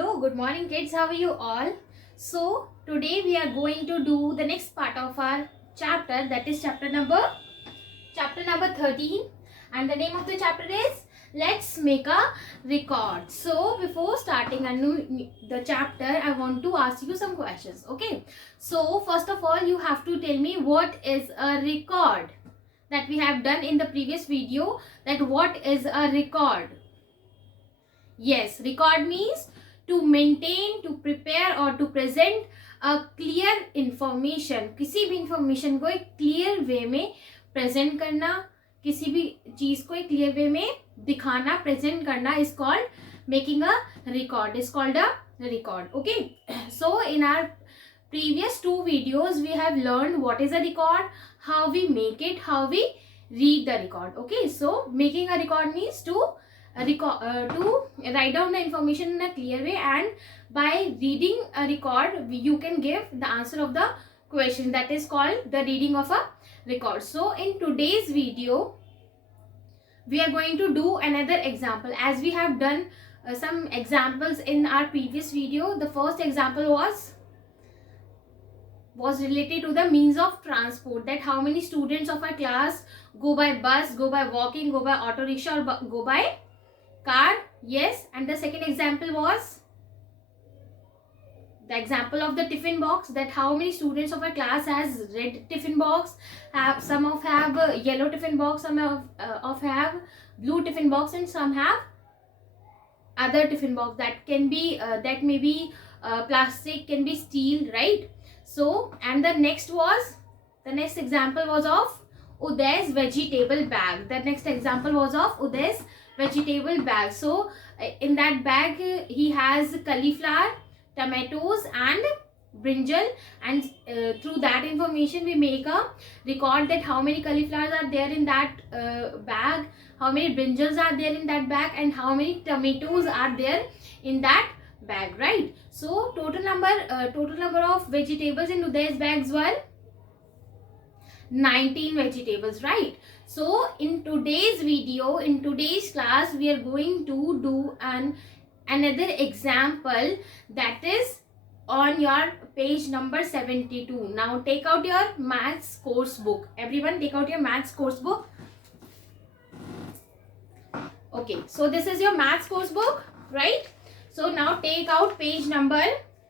Hello, good morning kids. How are you all? So today we are going to do the next part of our chapter, that is chapter number 13, and the name of the chapter is Let's Make a Record. So before starting the chapter, I want to ask you some questions. Okay, so first of all you have to tell me what is a record. That we have done in the previous video, that what is a record. Yes, record means to maintain, to prepare or to present a clear information. किसी भी information को एक clear way में present करना, किसी भी चीज को एक clear way में दिखाना, present करना is called making a record. Is called a record. Okay. So in our previous two videos we have learned what is a record, how we make it, how we read the record. Okay. So making a record means to write down the information in a clear way, and by reading a record you can give the answer of the question. That is called the reading of a record. So in today's video we are going to do another example, as we have done some examples in our previous video. The first example was related to the means of transport, that how many students of our class go by bus, go by walking, go by auto rickshaw, or go by car. Yes. And the second example was the example of the tiffin box, that how many students of our class has red tiffin box, some of have yellow tiffin box, some of have blue tiffin box, and some have other tiffin box that can be that may be plastic, can be steel, right? So, and the next example was of Uday's vegetable bag. The next example was of Uday's vegetable bag. So in that bag he has cauliflower, tomatoes and brinjal, and through that information we make a record, that how many cauliflowers are there in that bag, how many brinjals are there in that bag, and how many tomatoes are there in that bag, right? So total number of vegetables in Uday's bags were 19 vegetables, right? So in today's video, in today's class, we are going to do another example, that is on your page number 72. Now take out your maths course book. Everyone take out your maths course book. Okay, so this is your maths course book, right? So now take out page number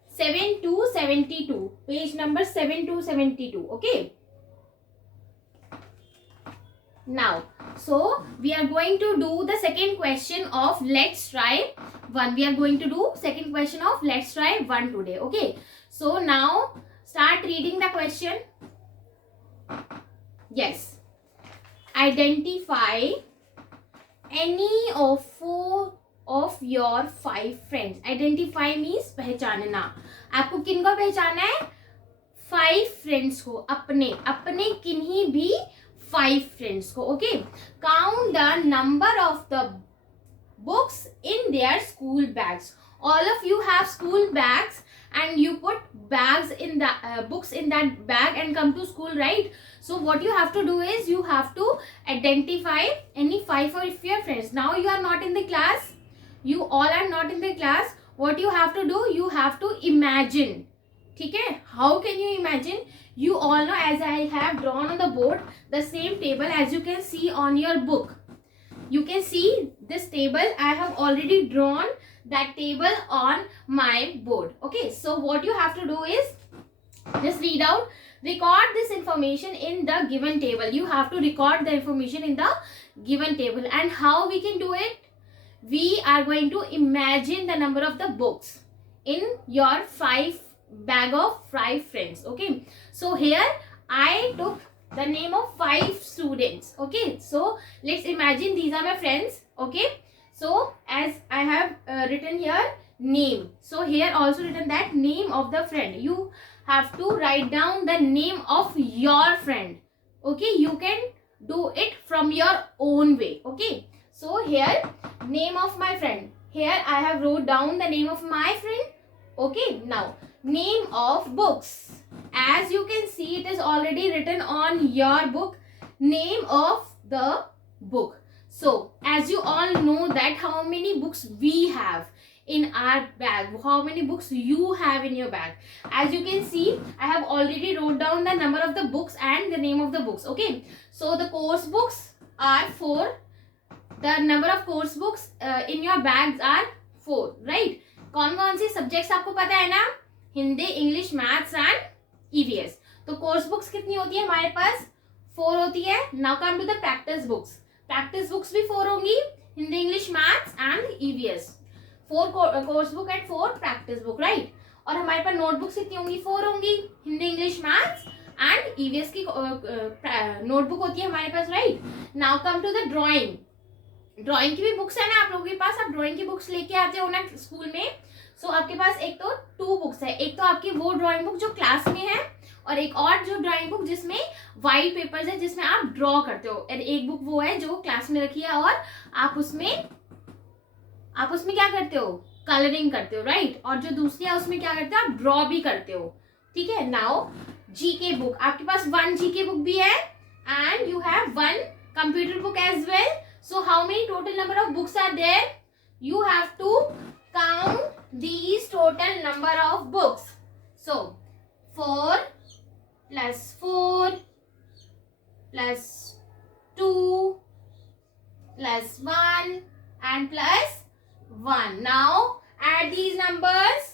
7 to 72. Page number 7 to 72. Okay. Now, so we are going to do the second question of Let's Try 1. We are going to do second question of Let's Try 1 today. Okay. So now start reading the question. Yes. Identify any of your 5 friends. Identify means पहचानना. आपको किनको पहचाना है? 5 friends को. अपने किन्हीं भी 5 friends को. Okay. Count the number of the books in their school bags. All of you have school bags, and you put bags in the books in that bag and come to school, right? So what you have to do is you have to identify any 5 of your friends. Now you are not in the class. You all are not in the class. What you have to do? You have to imagine. ठीक है? How can you imagine? You all know, as I have drawn on the board the same table as you can see on your book. You can see this table. I have already drawn that table on my board. Okay, so what you have to do is just read out, record this information in the given table. You have to record the information in the given table. And how we can do it? We are going to imagine the number of the books in your bag of 5 friends. Okay, so here I took the name of 5 students. Okay, so let's imagine these are my friends. Okay, so as I have written here name, so here also written that name of the friend. You have to write down the name of your friend. Okay, you can do it from your own way. Okay, so here name of my friend. Here I have wrote down the name of my friend. Okay, now name of books. As you can see, it is already written on your book, name of the book. So as you all know that how many books we have in our bag? How many books you have in your bag? As you can see, I have already wrote down the number of the books and the name of the books. Okay, so the course books are 4. The number of course books in your bags are 4, right? कौन कौन सी subjects आपको पता है ना? Hindi, English, maths and EVS. तो course books कितनी होती है हमारे पास? 4 होती है. Now come to the practice books. Practice books भी 4 होंगी. Hindi, English, maths and EVS. 4 course book and 4 practice book, right? और हमारे पास नोटबुक्स कितनी होंगी? 4 होंगी. Hindi, English, maths and EVS की नोटबुक होती है हमारे पास, right? Now come to the drawing. Drawing की भी बुक्स है ना आप लोगों के पास? आप ड्राइंग की बुक्स लेके आते हो ना स्कूल में. सो आपके पास एक तो 2 बुक्स है. एक तो आपकी वो ड्राइंग बुक जो क्लास में है, और एक और जो ड्राइंग बुक जिसमें वाइट पेपर्स है, जिसमें आप ड्रॉ करते हो. और एक बुक वो है जो क्लास में रखी है और आप उसमें क्या करते हो? कलरिंग करते हो, राइट? और जो दूसरी है उसमें क्या करते हो? आप ड्रॉ भी करते हो. ठीक है. Now GK book. आपके पास 1 जीके बुक भी है and you have 1 computer book as well. So how many total number of books are there? You have to count these total number of books. So 4 plus 4 plus 2 plus 1 and plus 1. Now add these numbers.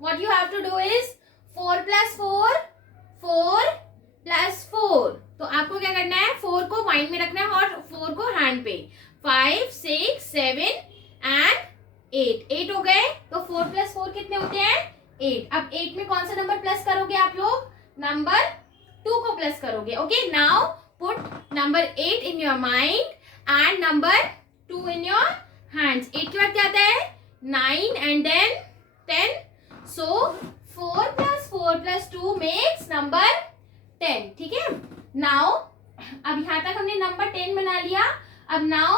What you have to do is 4 plus 4 plus 4. तो आपको क्या करना है? 4 को mind में रखना है और 4 को हैंड पे. 5, 6, 7 एंड 8. 8 हो गए. तो 4 plus 4 कितने होते हैं? 8. अब 8 में कौन सा नंबर प्लस करोगे आप लोग? नंबर 2 को प्लस करोगे. Okay. Now put number 8 in your mind and number 2 in your hands. 8 के बाद क्या आता है? 9 and then 10. So 4 plus 4 plus 2 makes number 10. ठीक है. नाउ अब यहां तक हमने नंबर 10 बना लिया. अब now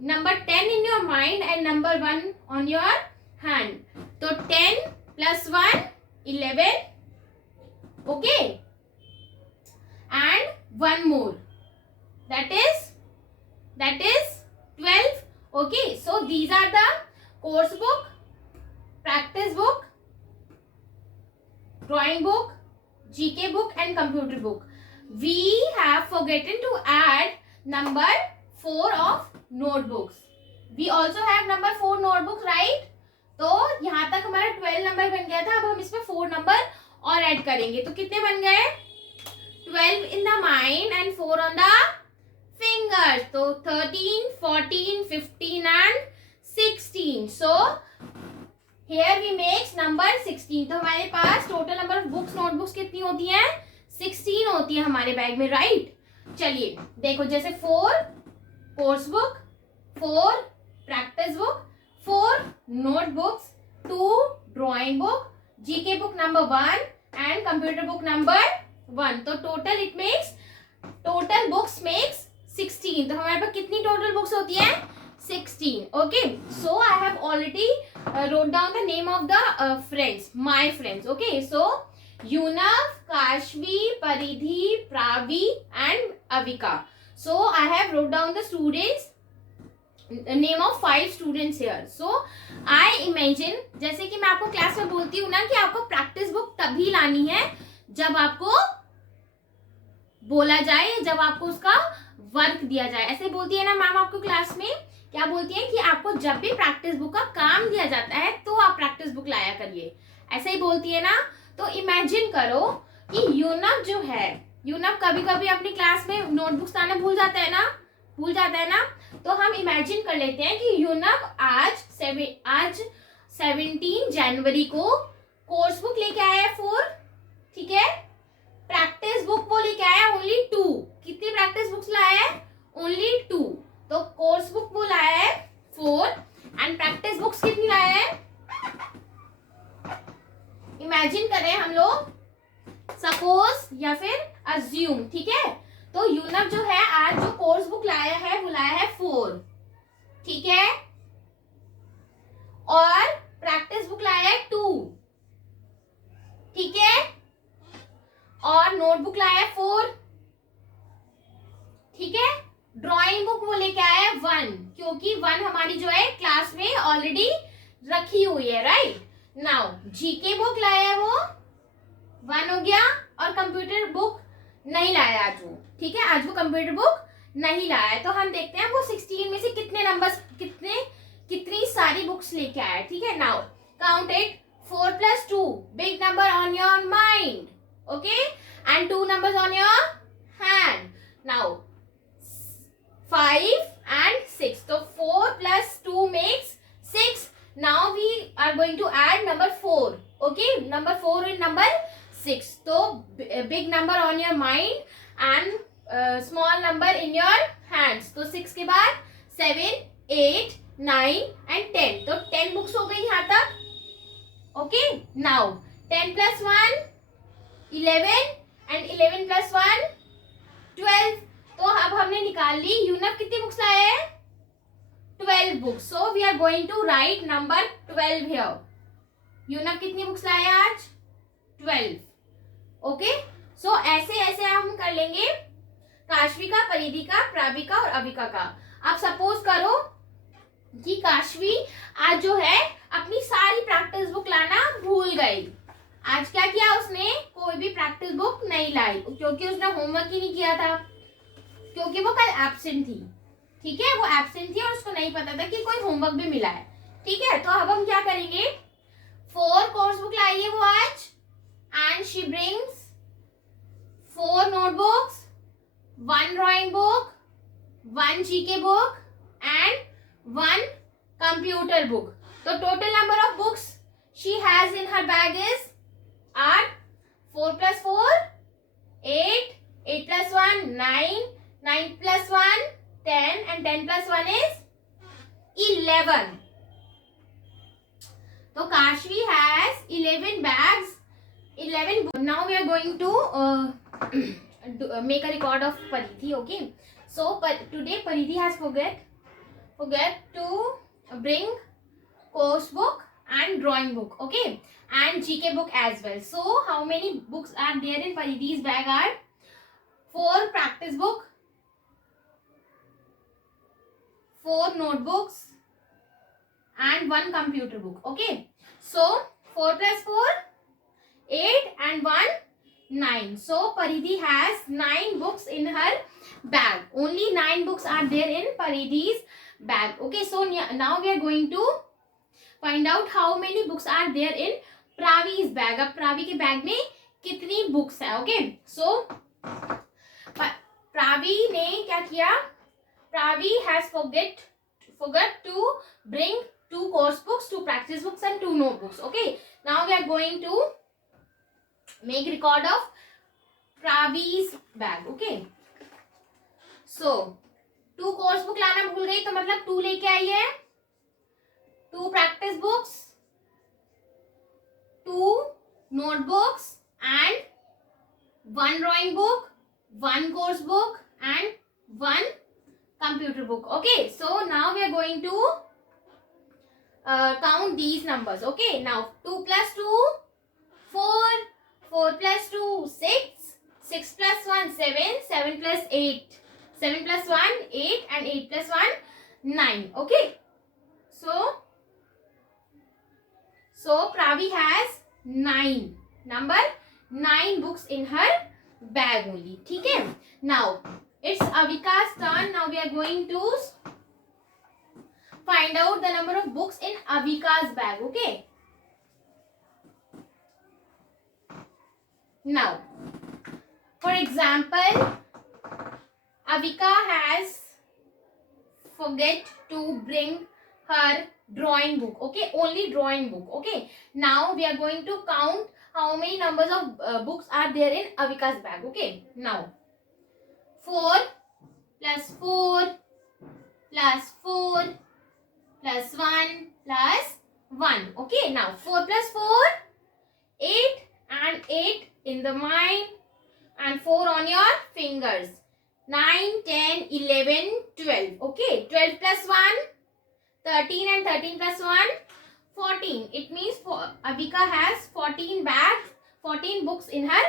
number 10 in your mind and number 1 on your hand. तो 10 plus 1 11. Okay. And 1 more. That is 12. Okay. So these are the course book, practice book, drawing book, GK book and computer book. We have forgotten to add number 4 of notebooks. We also have number 4 notebooks, right? तो यहाँ तक हमारा 12 number बन गया था. अब हम इसमें 4 नंबर और ऐड करेंगे. तो कितने बन गए? 12 in the mind and 4 on the fingers. तो 13, 14, 15 and 16. So here we make number 16. तो हमारे पास total number of books notebooks कितनी होती हैं? 16 होती है हमारे बैग में, राइट? चलिए देखो, जैसे 4 course book, 4 practice book, 4 notebooks, 2 drawing book, GK book number 1 and computer book number 1. तो टोटल बुक्स मेक्स 16. तो हमारे पास कितनी टोटल बुक्स होती है? 16. Okay, so I have already wrote down the name of the friends, my friends. Okay, so Yunav, Kashvi, Paridhi, Pravi and Avika. So I have wrote down the students, name of 5 students here. So I imagine, जैसे कि मैं आपको class में बोलती हूँ ना कि आपको प्रैक्टिस बुक तभी लानी है जब आपको बोला जाए, जब आपको उसका वर्क दिया जाए. ऐसे बोलती है ना मैम आपको क्लास में. क्या बोलती है कि आपको जब भी प्रैक्टिस बुक का काम दिया जाता है तो आप प्रैक्टिस बुक लाया करिए. ऐसे ही बोलती है ना. तो इमेजिन करो कि यूनब जो है, यूनब कभी कभी अपनी क्लास में नोटबुक्स लाना भूल जाता है ना. तो हम इमेजिन कर लेते हैं कि यूनब आज 17 जनवरी को कोर्स बुक लेके आया है 4. ठीक है. प्रैक्टिस बुक वो लेके आया ओनली 2. कितनी प्रैक्टिस बुक्स लाया है? ओनली 2. तो कोर्स बुक वो लाया है 4 एंड प्रैक्टिस बुक्स कितनी लाया है? इमेजिन करें हम लोग, सपोज या फिर अज्यूम. ठीक है. तो यूनब जो है आज जो कोर्स बुक लाया है वो लाया है 4. ठीक है. और प्रैक्टिस बुक लाया है 2. ठीक है. और नोटबुक लाया है 4. ठीक है. ड्राइंग बुक वो लेके आया है 1, क्योंकि 1 हमारी जो है क्लास में ऑलरेडी रखी हुई है, राइट। नाउ जीके बुक लाया है वो 1 हो गया, और कंप्यूटर बुक नहीं लाया आज वो, ठीक है, आज वो कंप्यूटर बुक नहीं लाया है। तो हम देखते हैं वो 16 में से कितने नंबर्स, कितनी सारी बुक्स लेके आया है, ठीक है। Now count it, 4 plus 2, big number on your mind, okay, and 2 numbers on your hand. Now 5 and 6, so 4 plus 2 makes 6. Now we are going to add number 4, okay, number 4 in number 6. So big number on your mind and small number in your hands. तो 6 के बाद 7, 8, 9 and 10, तो 10 books हो गई यहाँ तक, okay. Now 10 plus 1 11 and 11 plus 1 12, तो अब हमने निकाल ली यूनफ कितनी बुक्स लाए हैं, 12 books. So we are going to write number 12 here. यूनफ कितनी बुक्स लाए हैं आज, 12, ओके। सो ऐसे ऐसे हम कर लेंगे काशवी का, परिधि का, प्रावी का और अविका का। अब सपोज करो कि काशवी आज जो है अपनी सारी प्रैक्टिस बुक लाना भूल गई। आज क्या किया उसने, कोई भी प्रैक्टिस बुक नहीं लाई, क्योंकि उसने होमवर्क ही नहीं किया था, क्योंकि वो कल एब्सेंट थी, ठीक है, वो एब्सेंट थी और उसको नहीं पता था कि कोई होमवर्क भी मिला है, ठीक है। तो अब हम क्या करेंगे, 4 कोर्स बुक लाई है वो आज, and she brings 4 notebooks, 1 drawing book, 1 GK book and 1 computer book. So total number of books she has in her bag is are 4 plus 4 8, 8 plus 1 9, 9 plus 1 10 and 10 plus 1 is 11. So Kashvi has 11 bags, 11 books. Now we are going to make a record of Paridhi, okay. So today Paridhi has forget to bring course book and drawing book, okay, and GK book as well. So how many books are there in Paridhi's bag are 4 practice book, 4 notebooks and 1 computer book, okay. So 4 plus 4 8 and 1 9. So Paridhi has 9 books in her bag. Only 9 books are there in Paridhi's bag, okay. So now we are going to find out how many books are there in Pravi's bag. अब प्रावी के bag में कितनी books है, okay. सो प्रावी ने क्या किया, प्रावी has forgot to bring 2 course books, 2 practice books and 2 notebooks, okay. Now we are going to make record of Pravi's bag, okay. So 2 course book लाना भूल गई, तो मतलब 2 लेके आई है, 2 practice books, 2 notebooks and 1 drawing book, 1 course book and 1 computer book, okay. So now we are going to count these numbers, okay. Now 2 plus 2 4, 4 plus 2 6, 6 plus 1 7, 7 plus 8 7 plus 1 8 and 8 plus 1 9, okay. So Pravi has 9 books in her bag only, ठीक है. Now it's Avika's turn. Now we are going to find out the number of books in Avika's bag, okay. Now for example, Avika has forget to bring her drawing book, okay, only drawing book, okay. Now we are going to count how many numbers of books are there in Avika's bag, okay. Now 4 plus 4 plus 4 plus 1 plus 1, okay. Now 4 plus 4 8 and 8 in the mind and 4 on your fingers, 9 10 11 12, okay. 12 plus 1 13 and 13 plus 1 14. It means Avika has 14 books in her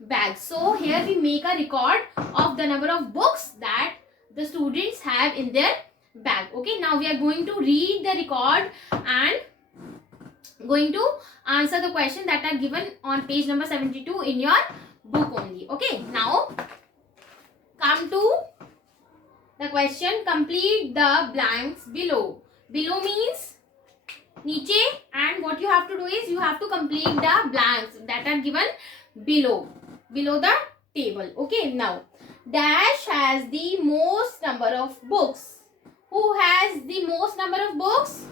bag. So here we make a record of the number of books that the students have in their bag, okay. Now we are going to read the record and going to answer the question that are given on page number 72 in your book only. Okay, now come to the question. Complete the blanks below. Below means नीचे, and what you have to do is you have to complete the blanks that are given below the table. Okay, now dash has the most number of books. Who has the most number of books?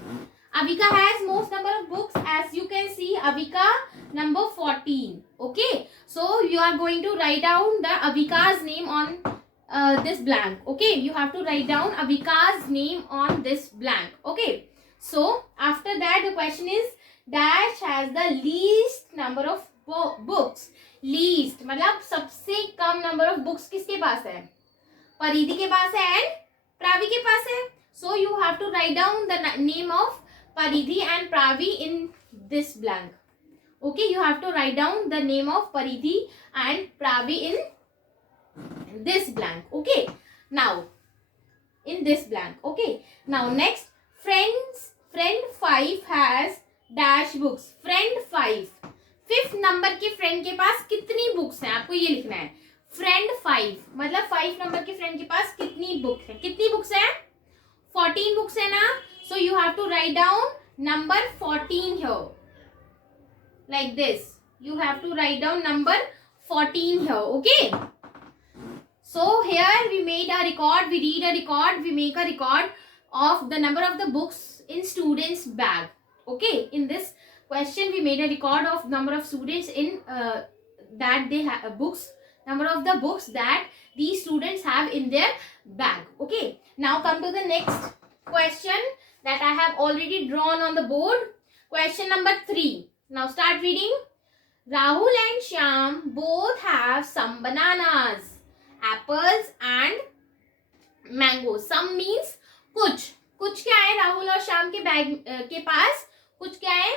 Avika has most number of books. As you can see, Avika number 14. Okay, so you are going to write down the Avika's name on this blank. Okay, you have to write down Avika's name on this blank. Okay, so after that the question is dash has the least number of books. Least मतलब सबसे कम number of books किसके पास है? परिधि के पास है and प्रावी के पास है. So you have to write down the name of Paridhi and Pravi in this blank. Okay, you have to write down the name of Paridhi and Pravi in this blank. Okay, now in this blank. Okay, now next, friend 5 has dash books. Friend 5, fifth number के friend के पास कितनी books हैं आपको ये लिखना है. Friend 5 मतलब 5 number के फ्रेंड के पास कितनी बुक है? कितनी बुक्स है? 14 बुक्स है ना. So you have to write down number 14 here. Like this. You have to write down number 14 here. Okay. So here we made a record. We read a record. We make a record of the number of the books in students' bag. Okay. In this question, we made a record of number of students in that they have books. Number of the books that these students have in their bag. Okay. Now come to the next question that I have already drawn on the board. Question number 3. Now start reading. Rahul and Shyam both have some bananas, apples and mangoes. Some means कुछ. कुछ क्या है राहुल और श्याम के bag के पास? कुछ क्या है?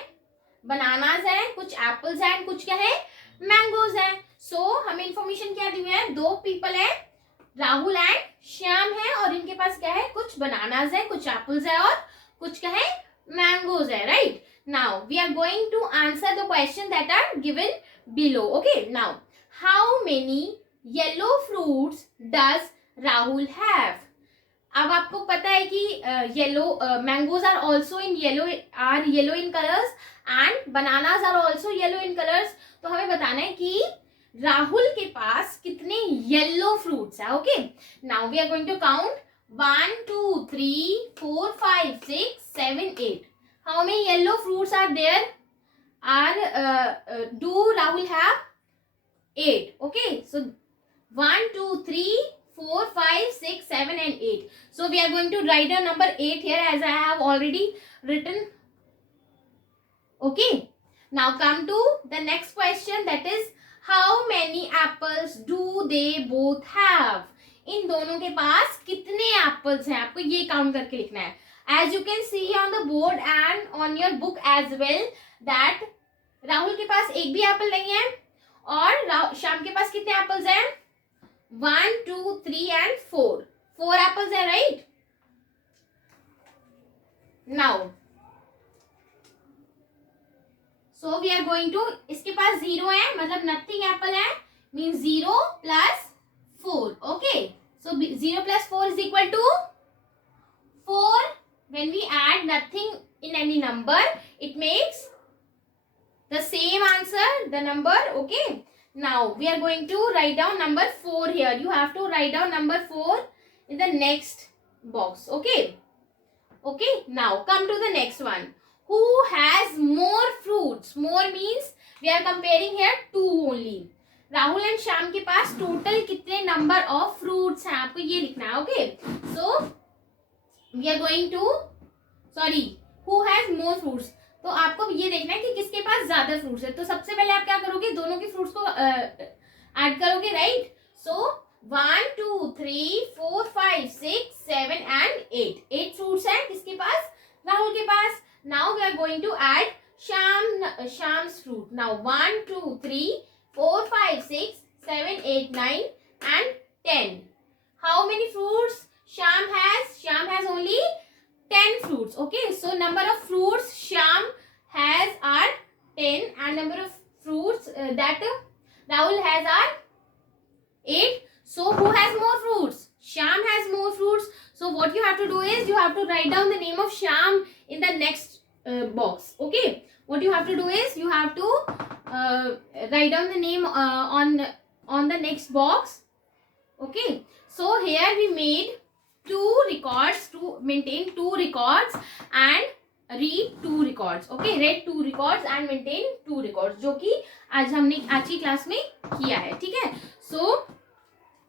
बनानास है, कुछ एप्पल्स है, कुछ क्या है? मैंगोज है. सो हमें इंफॉर्मेशन क्या दी हुई है? दो पीपल है, राहुल एंड श्याम है, और इनके पास क्या है? कुछ बनानास है, कुछ एप्पल्स है और कुछ क्या है? मैंगोज है. Right. Now we are going to answer the question that are given below. Okay. Now how many yellow fruits does Rahul have? अब आपको पता है कि yellow mangoes are also in yellow in colours and bananas are also yellow in colours. तो हमें बताना है कि राहुल के पास कितने येलो फ्रूट्स है. Okay. Now we are going to count 1 2 3 4 5 6 7 8. How many yellow fruits are there? Do Rahul have? 8. Okay. So 1 2 3 4 5 6 7 and 8. So we are going to write a number 8 here as I have already written. Okay. Now come to the next question, that is how many apples do they both have? इन दोनों के पास कितने apples हैं आपको ये count करके लिखना है. As you can see on the board and on your book as well that Rahul के पास एक भी एप्पल नहीं है और श्याम के पास कितने एप्पल्स हैं? 1 2 3 and 4. 4 apples है. right. Now so we are going to, इसके पास 0 है मतलब nothing apple है, means 0 plus 4. okay. So 0 plus 4 is equal to 4. When we add nothing in any number, it makes the same answer, the number. Okay. Now we are going to write down number 4 here. You have to write down number 4 in the next box. Okay. Okay. Now come to the next one. Who has more fruits? More means we are comparing here 2 only. Rahul and Shyam के पास total कितने number of fruits हैं आपको ये लिखना है. Okay. So we are going to who has more fruits. तो आपको ये देखना है कि किसके पास ज्यादा फ्रूट्स है. तो सबसे पहले आप क्या करोगे? दोनों के फ्रूट्स को ऐड करोगे. राइट. So 1 2 3 4 5 6 7 and 8. 8 फ्रूट्स हैं किसके पास? राहुल के पास. Now we are going to add Shyam's fruit. Now 1 2 3 4 5 6 7 8 9 and 10. How many fruits Shyam has? Shyam has only 10 fruits. Okay. So number of fruits Shyam has are 10 and number of fruits that Rahul has are 8. So who has more fruits? Shyam has more fruits. So what you have to do is you have to write down the name of Shyam in the next box. Okay. What you have to do is you have to write down the name on the next box. Okay. So here we made 2 records to maintain 2 records and read 2 records. Okay. Read 2 records and maintain 2 records. जो कि आज की class में किया है. ठीक है. So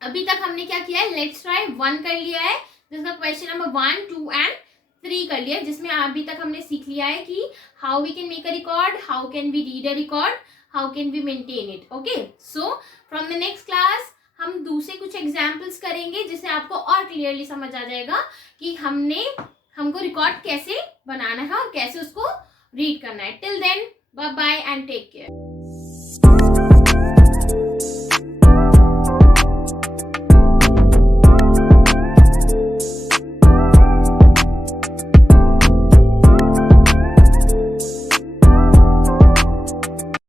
अभी तक हमने क्या किया है, लेट्स ट्राई 1 कर लिया है, जिसका क्वेश्चन नंबर 1, 2 एंड 3 कर लिया है, जिसमें अभी तक हमने सीख लिया है कि how we can make a record, how can we read a record, how can we maintain it. Okay. So from the next class हम दूसरे कुछ एग्जाम्पल्स करेंगे जिससे आपको और क्लियरली समझ आ जाएगा कि हमको रिकॉर्ड कैसे बनाना है और कैसे उसको रीड करना है. Till then bye bye and take care.